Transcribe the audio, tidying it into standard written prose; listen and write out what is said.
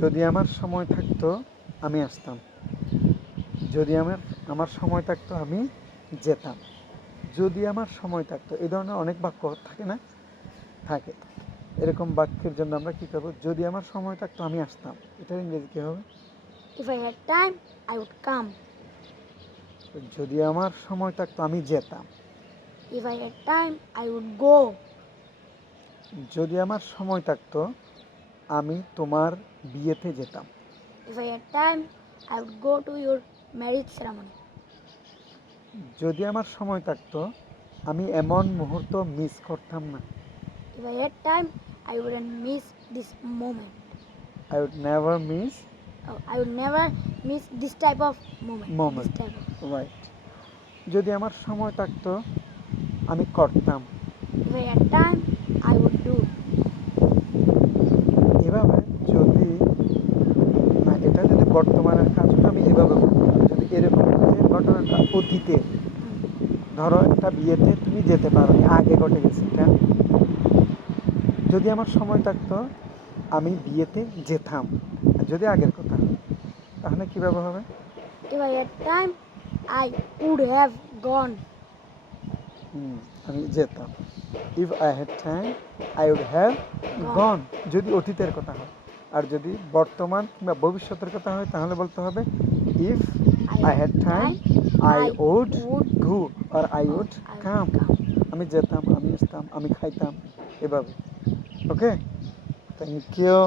যদি আমার সময় থাকতো আমি আসতাম, যদি আমার সময় থাকতো আমি যেতাম, যদি আমার সময় থাকতো, এই ধরনের অনেক বাক্য থাকে না? থাকে। এরকম বাক্যের জন্য আমরা কী করবো? যদি আমার সময় থাকতো আমি আসতাম, এটার ইংরেজি কী হবে? If I had time, I would come. যদি আমার সময় থাকতো আমি যেতাম, If I had time, I would go. যদি আমার সময় থাকতো আমি তোমার বিয়েতে যেতাম, If I had time, I would go to your marriage ceremony. যদি আমার সময় থাকতো আমি এমন মুহূর্ত মিস করতাম না, If I had time, I wouldn't miss this moment. I would never miss I would never miss this type of moment. moment. This type of. Right. যদি আমার সময় থাকতো আমি করতাম, If I had time, I would do. এভাবে যদি না, এটা যদি বর্তমানের কাজ হতো আমি এভাবে বলতাম। যদি এরকম যে ঘটনাটা অতীতে, ধরো একটা বিয়েতে তুমি যেতে পারো, আগে ঘটে গেছে এটা, যদি আমার সময় থাকতো আমি বিয়েতে যেতাম, আর যদি আগের কথা তাহলে কীভাবে হবে? If I had time, I would have gone. আমি যেতাম। If I had time I would have gone, যদি অতীতের কথা হয়। আর যদি বর্তমান কিংবা ভবিষ্যতের কথা হয় তাহলে বলতে হবে if I had time I would go আর আই উড কাম। আমি যেতাম, আমি আসতাম, আমি খাইতাম, এভাবে। Okay, thank you.